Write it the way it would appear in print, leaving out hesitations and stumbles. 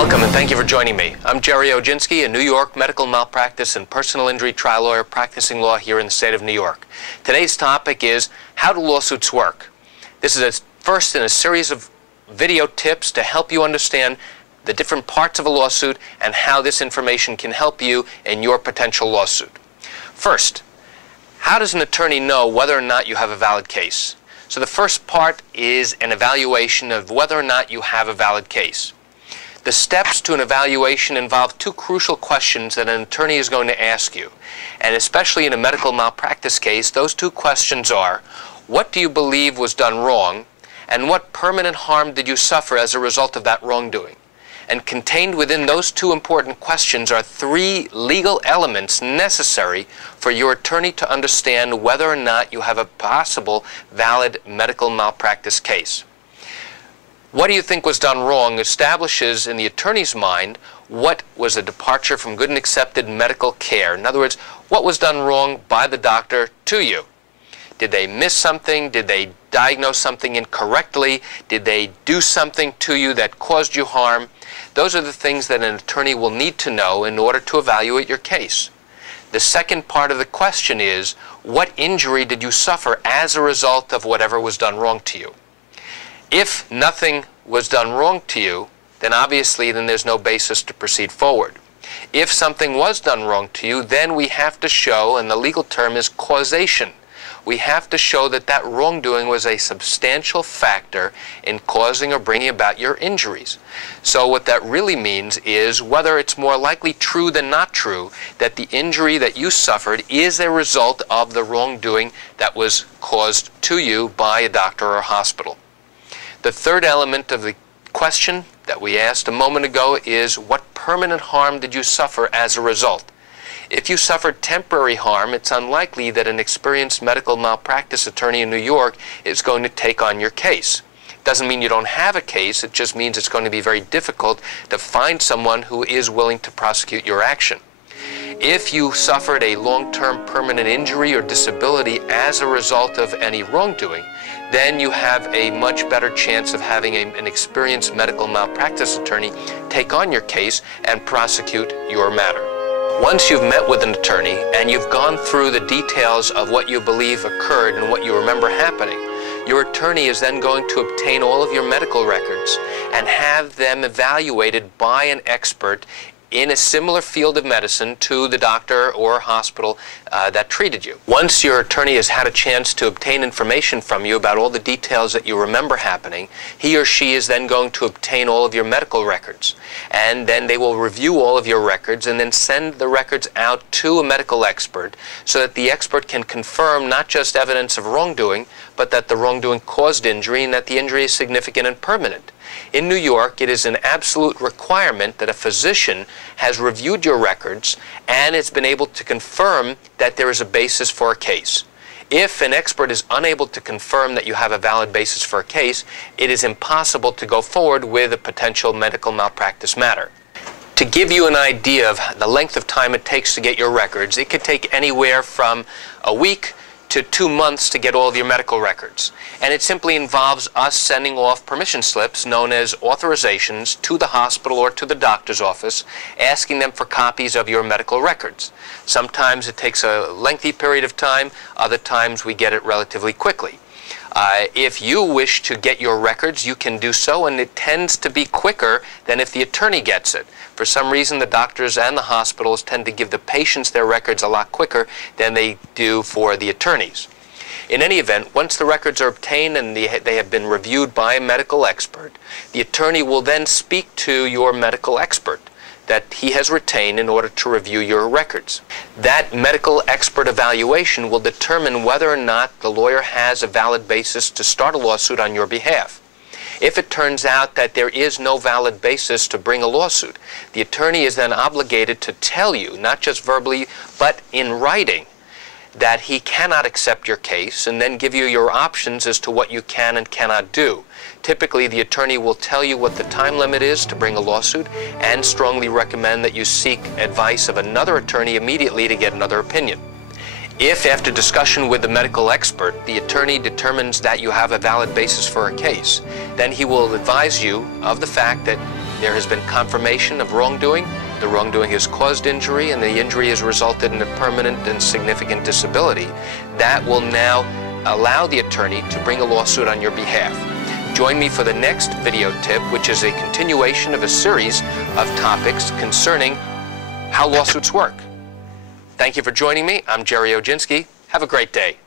Welcome and thank you for joining me. I'm Jerry Oginski, a New York medical malpractice and personal injury trial lawyer practicing law here in the state of New York. Today's topic is how do lawsuits work? This is a first in a series of video tips to help you understand the different parts of a lawsuit and how this information can help you in your potential lawsuit. First, how does an attorney know whether or not you have a valid case? So the first part is an evaluation of whether or not you have a valid case. The steps to an evaluation involve two crucial questions that an attorney is going to ask you. And especially in a medical malpractice case, those two questions are, what do you believe was done wrong, and what permanent harm did you suffer as a result of that wrongdoing? And contained within those two important questions are three legal elements necessary for your attorney to understand whether or not you have a possible valid medical malpractice case. What do you think was done wrong establishes in the attorney's mind what was a departure from good and accepted medical care. In other words, what was done wrong by the doctor to you. Did they miss something? Did they diagnose something incorrectly? Did they do something to you that caused you harm? Those are the things that an attorney will need to know in order to evaluate your case. The second part of the question is, what injury did you suffer as a result of whatever was done wrong to you? If nothing was done wrong to you, then obviously there's no basis to proceed forward. If something was done wrong to you, then we have to show, and the legal term is causation. We have to show that that wrongdoing was a substantial factor in causing or bringing about your injuries. So what that really means is whether it's more likely true than not true that the injury that you suffered is a result of the wrongdoing that was caused to you by a doctor or hospital. The third element of the question that we asked a moment ago is what permanent harm did you suffer as a result? If you suffered temporary harm, it's unlikely that an experienced medical malpractice attorney in New York is going to take on your case. Doesn't mean you don't have a case, it just means it's going to be very difficult to find someone who is willing to prosecute your action. If you suffered a long-term permanent injury or disability as a result of any wrongdoing, then you have a much better chance of having an experienced medical malpractice attorney take on your case and prosecute your matter. Once you've met with an attorney and you've gone through the details of what you believe occurred and what you remember happening, your attorney is then going to obtain all of your medical records and have them evaluated by an expert in a similar field of medicine to the doctor or hospital that treated you. Once your attorney has had a chance to obtain information from you about all the details that you remember happening, he or she is then going to obtain all of your medical records. And then they will review all of your records and then send the records out to a medical expert so that the expert can confirm not just evidence of wrongdoing, but that the wrongdoing caused injury and that the injury is significant and permanent. In New York, it is an absolute requirement that a physician has reviewed your records and has been able to confirm that there is a basis for a case. If an expert is unable to confirm that you have a valid basis for a case, it is impossible to go forward with a potential medical malpractice matter. To give you an idea of the length of time it takes to get your records, it could take anywhere from a week to 2 months to get all of your medical records. And it simply involves us sending off permission slips known as authorizations to the hospital or to the doctor's office, asking them for copies of your medical records. Sometimes it takes a lengthy period of time, other times we get it relatively quickly. If you wish to get your records, you can do so, and it tends to be quicker than if the attorney gets it. For some reason, the doctors and the hospitals tend to give the patients their records a lot quicker than they do for the attorneys. In any event, once the records are obtained and they have been reviewed by a medical expert, the attorney will then speak to your medical expert that he has retained in order to review your records. That medical expert evaluation will determine whether or not the lawyer has a valid basis to start a lawsuit on your behalf. If it turns out that there is no valid basis to bring a lawsuit, the attorney is then obligated to tell you, not just verbally, but in writing, that he cannot accept your case and then give you your options as to what you can and cannot do. Typically, the attorney will tell you what the time limit is to bring a lawsuit and strongly recommend that you seek advice of another attorney immediately to get another opinion. If, after discussion with the medical expert, the attorney determines that you have a valid basis for a case, then he will advise you of the fact that there has been confirmation of wrongdoing, the wrongdoing has caused injury, and the injury has resulted in a permanent and significant disability, that will now allow the attorney to bring a lawsuit on your behalf. Join me for the next video tip, which is a continuation of a series of topics concerning how lawsuits work. Thank you for joining me. I'm Jerry Oginski. Have a great day.